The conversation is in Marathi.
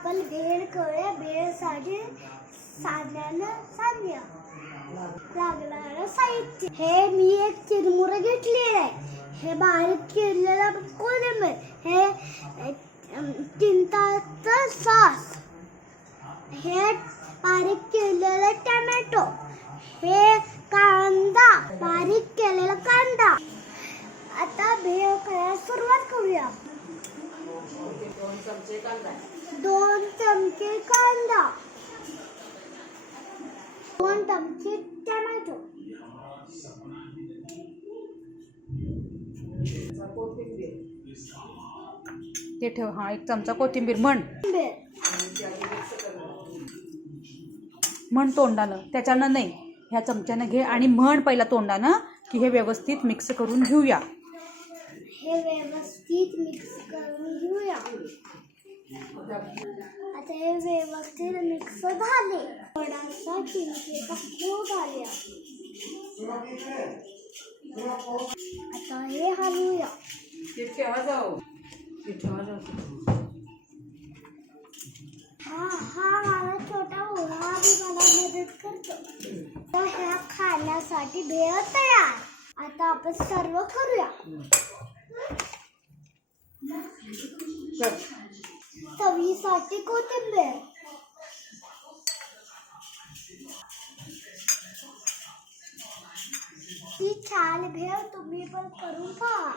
आपण भेळ करूया. भेळसाठी साधण्याला लागणारं साहित्य. हे मी एक चिरमुरं घेतलेलं आहे. हे बारीक चिरलेला कोथिंबीर. हे चिंचाचं सॉस. हे बारीक चिरलेला टोमॅटो. हे कांदा, बारीक केलेला कांदा. आता भेळ करायला सुरुवात करूया. 2 चमचे कांदा, 2 चमचे टोमॅटो, ते ठेव. हा 1 चमचा कोथिंबीर म्हण तोंडानं, त्याच्यानं नाही, ह्या चमच्यानं घे आणि म्हण पहिला तोंडानं की हे व्यवस्थित मिक्स करून घेऊया. हे व्यवस्थित मिक्स करून घेऊया. आता हे व्यवस्थित मिक्स झाले. थोडासा चिंचेचा कूट घालूया. आता हे हलवूया. हा माझा छोटा मुलगा बी मला मदत करतो. तर ह्या खाण्यासाठी भेळ तयार. आता आपण सर्व करूया. चवीसाठी कोथिंबीर. ही छान भेळ तुम्ही पण करून पहा.